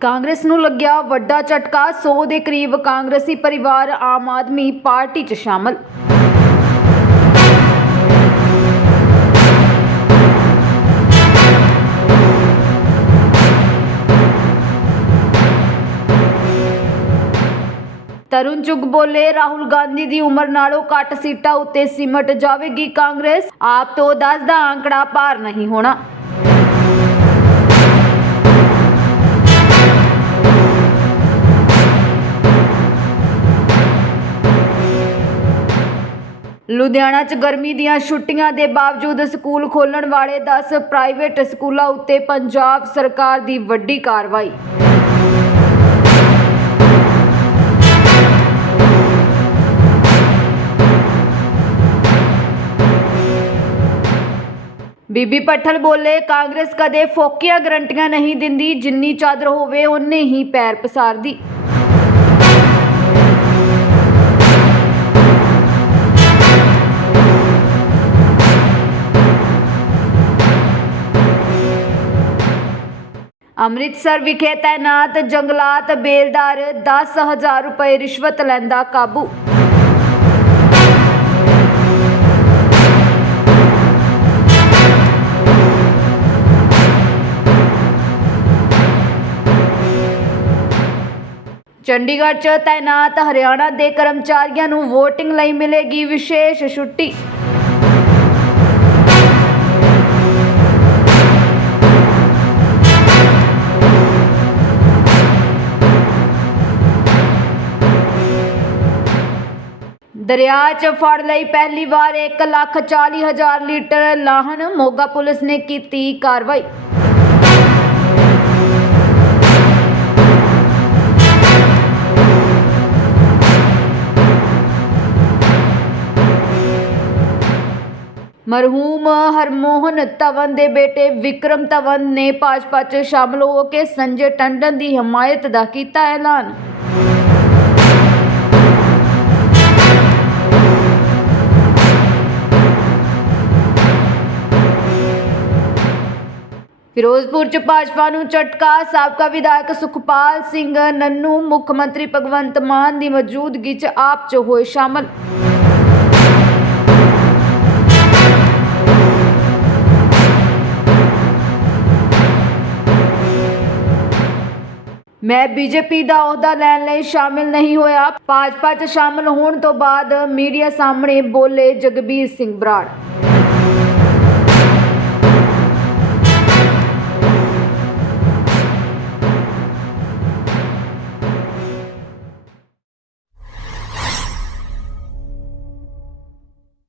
ਕਾਂਗਰਸ ਨੂੰ ਲੱਗਿਆ ਵੱਡਾ ਝਟਕਾ 100 ਦੇ ਕਰੀਬ ਕਾਂਗਰਸੀ ਪਰਿਵਾਰ ਆਮ ਆਦਮੀ ਪਾਰਟੀ 'ਚ ਸ਼ਾਮਲ। ਤਰੁਣ ਚੁਗ ਬੋਲੇ, ਰਾਹੁਲ ਗਾਂਧੀ ਦੀ ਉਮਰ ਨਾਲੋਂ ਘੱਟ ਸੀਟਾਂ ਉੱਤੇ ਸਿਮਟ ਜਾਵੇਗੀ ਕਾਂਗਰਸ। ਆਪ ਤੋਂ 10 ਦਾ ਅੰਕੜਾ ਪਾਰ ਨਹੀਂ ਹੋਣਾ। ਲੁਧਿਆਣਾ 'ਚ ਗਰਮੀ ਦੀਆਂ ਛੁੱਟੀਆਂ ਦੇ ਬਾਵਜੂਦ ਸਕੂਲ ਖੋਲਣ ਵਾਲੇ 10 ਪ੍ਰਾਈਵੇਟ ਸਕੂਲਾਂ ਉੱਤੇ ਪੰਜਾਬ ਸਰਕਾਰ ਦੀ ਵੱਡੀ ਕਾਰਵਾਈ। ਬੀਬੀ ਪੱਠਲ ਬੋਲੇ, ਕਾਂਗਰਸ ਕਦੇ ਫੋਕੀਆਂ ਗਰੰਟੀਆਂ ਨਹੀਂ ਦਿੰਦੀ, ਜਿੰਨੀ ਚਾਦਰ ਹੋਵੇ ਓਨੇ ਹੀ ਪੈਰ ਪਸਾਰਦੀ। ਅੰਮ੍ਰਿਤਸਰ ਵਿਖੇ ਤੈਨਾਤ ਜੰਗਲਾਤ ਬੇਲਦਾਰ 10000 ਰੁਪਏ ਰਿਸ਼ਵਤ ਲੈਂਦਾ ਕਾਬੂ। ਚੰਡੀਗੜ੍ਹ 'ਚ ਤੈਨਾਤ ਹਰਿਆਣਾ ਦੇ ਕਰਮਚਾਰੀਆਂ ਨੂੰ VOTING ਲਈ ਮਿਲੇਗੀ ਵਿਸ਼ੇਸ਼ ਛੁੱਟੀ। ਦਰਿਆ 'ਚ ਫੜ ਲਈ ਪਹਿਲੀ ਵਾਰ 1 ਲੱਖ 40 ਹਜ਼ਾਰ ਲੀਟਰ ਲਾਹਣ ਮੋਗਾ ਪੁਲਿਸ ਨੇ ਕੀਤੀ ਕਾਰਵਾਈ। ਮਰਹੂਮ ਹਰਮੋਹਨ ਧਵਨ ਦੇ ਬੇਟੇ ਵਿਕਰਮ ਧਵਨ ਨੇ ਭਾਜਪਾ 'ਚ ਸ਼ਾਮਲ ਹੋ ਕੇ ਸੰਜੇ ਟੰਡਨ ਦੀ ਹਮਾਇਤ ਦਾ ਕੀਤਾ ਐਲਾਨ। ਫਿਰੋਜ਼ਪੁਰ ਚ ਭਾਜਪਾ ਨੂੰ ਝਟਕਾ, ਸਾਬਕਾ ਵਿਧਾਇਕ ਸੁਖਪਾਲ ਸਿੰਘ ਨੰਨੂ, ਮੁੱਖ ਮੰਤਰੀ ਭਗਵੰਤ ਮਾਨ ਦੀ ਮੌਜੂਦਗੀ ਚ ਆਪ ਚ ਹੋਏ ਸ਼ਾਮਲ। ਮੈਂ ਬੀਜੇਪੀ ਦਾ ਅਹੁਦਾ ਲੈਣ ਲਈ ਸ਼ਾਮਿਲ ਨਹੀਂ ਹੋਇਆ। ਭਾਜਪਾ 'ਚ ਸ਼ਾਮਲ ਹੋਣ ਤੋਂ ਬਾਅਦ ਮੀਡੀਆ ਸਾਹਮਣੇ ਬੋਲੇ ਜਗਬੀਰ ਸਿੰਘ ਬਰਾੜ।